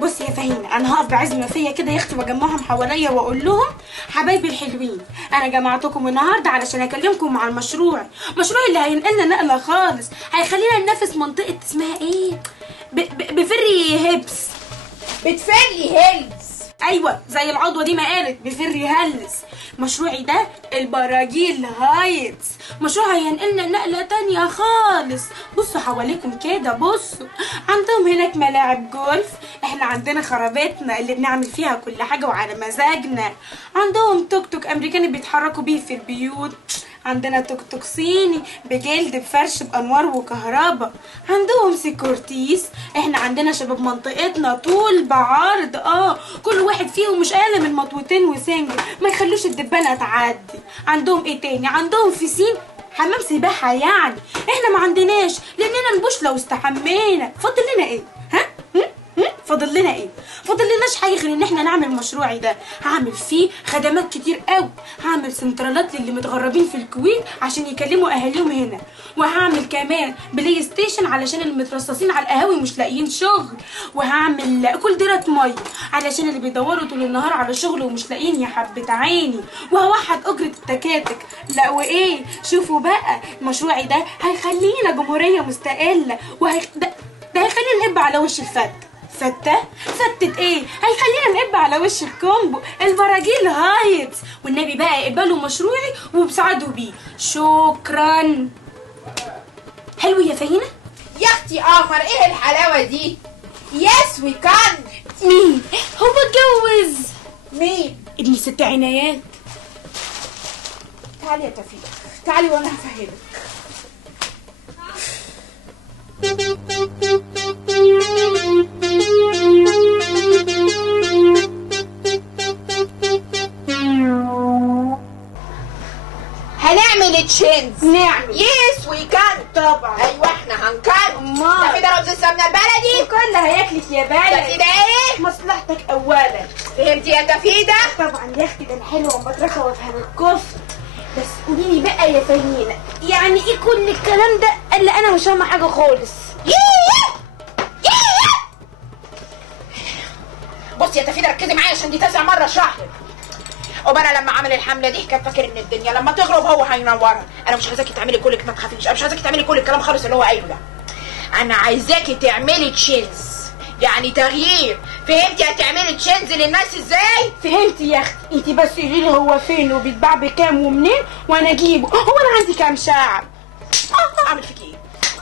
بصي يا فهيمه، انا هقف بعزم ما فيا كده يا اختي واجمعهم حواليا واقول لهم حبايبي الحلوين، انا جمعتكم النهارده علشان اكلمكم عن مشروع اللي هينقلنا نقله خالص، هيخلينا ننافس منطقه اسمها ايه؟ بفري هيبس. بتفري هيلز. ايوه زي العضوه دي ما قالت، بفري هلس. مشروعي ده البراجيل هايتس، مشروع هينقلنا نقله تانية خالص. بصوا حواليكم كده، بصوا عندهم هناك ملاعب جولف، احنا عندنا خراباتنا اللي بنعمل فيها كل حاجه وعلى مزاجنا، عندهم توك توك امريكاني بيتحركوا بيه في البيوت، عندنا توك توك صيني بجلد بفرش بانوار وكهرباء، عندهم سيكورتيس، احنا عندنا شباب منطقتنا طول بعرض، كل واحد فيهم مش اقل من مطوتين وسنجل، ما يخلوش الدبانه تعدي. عندهم ايه تاني؟ عندهم فيسين، حمام سباحه يعني، احنا ما عندناش لاننا نبوش لو استحمينا. فاضل لنا ايه؟ فاضل لنا ايه؟ فاضل لناش حاجه غير ان احنا نعمل مشروعي ده. هعمل فيه خدمات كتير قوي، هعمل سنترالات للي متغربين في الكويت عشان يكلموا اهاليهم هنا، وهعمل كمان بلاي ستيشن علشان اللي مترصصين على القهاوي مش لاقيين شغل، وهعمل كولديرات ميه علشان اللي بيدوروا طول النهار على شغل ومش لاقيين يا حبه عيني، وهوحد اجره التكاتك. لا وايه، شوفوا بقى مشروعي ده هيخلينا جمهوريه مستقله، ده هيخلينا نهب على وش فتة ايه؟ هيخلينا نقب على وش الكومبو البراجيل هايتس. والنبي بقى اقبلوا مشروعي وبسعدوا بيه. شكرا. حلو يا فهيمه؟ يا اختي قمر، ايه الحلاوه دي؟ يس وي كان. مين هو اتجوز؟ مين؟ ابن ست عنايات. تعالي يا تفيدة، تعالي وانا هفهمك. هنعمل تشينز. نعمل يس وي كان. طبعا. ايوه احنا هنكن. امال تفيدة رمز السمنه البلدي. كل هياكلك يا بلد. تفيدة ايه؟ مصلحتك اولا. فهمتي يا تفيدة؟ طبعا يا اختي، ده انا حلوه ومبطرخه وافهم الكفر. بس قوليلي بقى يا فهيمه، يعني ايه كل الكلام ده اللي انا مش فاهمه حاجه خالص؟ بصي يا تفيدة ركزي معايا عشان دي تاسع مرة اشرح لك. انا لما عمل الحملة دي كان فاكر ان الدنيا لما تغرب هو هينورها. انا مش عايزاكي تعملي كل ما تخافيش، انا مش عايزاكي تعملي كل الكلام خالص اللي هو قايله ده. انا عايزاكي تعملي تشينز، يعني تغيير. فهمتي؟ هتعملي تشينز للناس ازاي؟ فهمتي يا اختي، انتي بس قولي لي هو فين وبيتباع بكام ومنين وانا اجيبه. هو انا عندي كام شعر؟ اعمل فيك ايه؟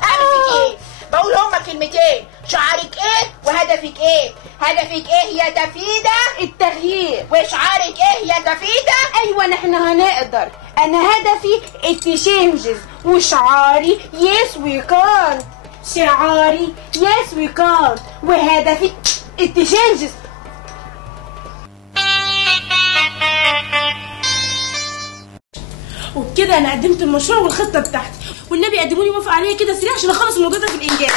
اعمل فيك ايه؟ بقول هما كلمتين، شعارك ايه وهدفك ايه؟ هدفك ايه يا تفيدة؟ التغيير. وشعارك ايه يا تفيدة؟ ايوه احنا هنقدر. انا هدفي التشينجز، وشعاري يس وي كان. شعاري يس وي كان، وهدفي التشينجز. وبكده انا قدمت المشروع والخطه بتاعتي، والنبي قدموا لي موافقه عليا كده سريع عشان اخلص الموضوع ده في الانجاز.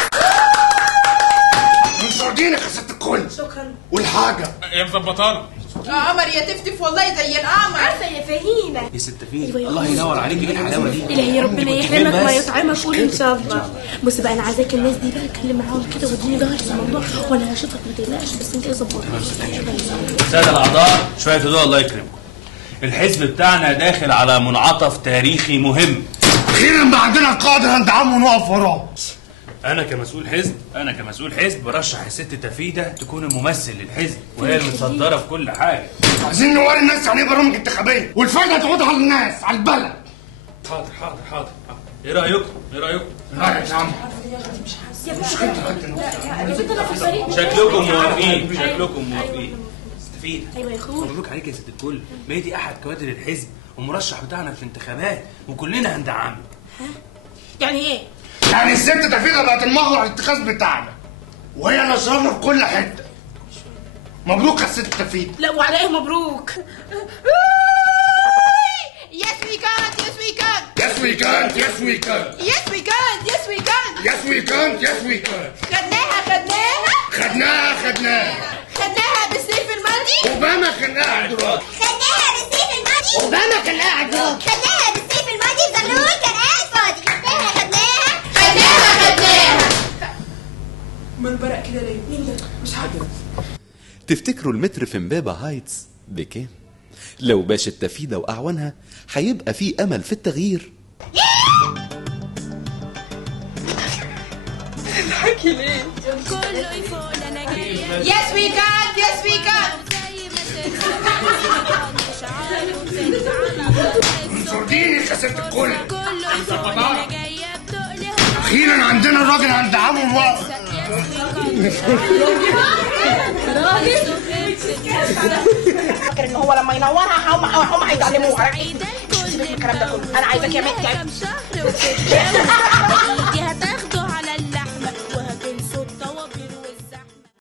مش راضيينك يا ست الكل. شكرا. والحاجه يا مظبطانا قمر يا تفتف والله زي القمر. عارفه يا فهيمه يا ست فين؟ الله ينور عليكي، ايه الحلاوه دي؟ الهي ربنا يحرمك ما يطعمك، قول ان شاء الله. بص بقى، انا عايزاك الناس دي بقى اتكلم معاهم كده واديني ظهري في الموضوع وانا هشوفك، ما تقلقش، بس انت ايه ظبطها. الساده الاعضاء شويه هدوء الله يكرمكم. الحزب بتاعنا داخل على منعطف تاريخي مهم. اخيرا بقى عندنا قاده هندعمه ونقف وراه. انا كمسؤول حزب برشح الست تفيدة تكون الممثل للحزب، وهي المتصدره في كل حاجه. عايزين نوري الناس يعني ايه برامج انتخابيه، والفايده تعود على الناس، على البلد. حاضر. ايه رايكم؟ رايك يا عم؟ شكلكم موافقين. تفيدة، ايوه يا اخويا. مبروك عليك يا ست الكل، ما هي دي احد كوادر الحزب ومرشح بتاعنا في الانتخابات، وكلنا هندعمه. يعني ايه؟ يعني الست تفيدة بقت المحور على الاتخاذ بتاعنا، وهي نشرنا في كل حته. مبروك يا ست تفيدة. لا وعلى ايه مبروك؟ يس وي كانت. يس وي كانت. يس وي كانت. خدناها بالصيف الماضي. اوباما كان قاعد دلوقتي. خدناها بالصيف الماضي. زغلول كان قاعد فاضي. خدناها. امال برق كده ليه؟ مين ده؟ مش عارفه. تفتكروا المتر في امبابة هايتس بكام؟ لو باشا تفيدة وأعوانها هيبقى في أمل في التغيير. تضحكي ليه؟ يس وي كان، يس وي كان. انصرديني يا ست الكل. اخيرا عندنا الراجل عند عمو واقف. فاكر ان هو لما ينورها هم هيتعلموها. الكلام ده كله انا عايزاك يا بنتي.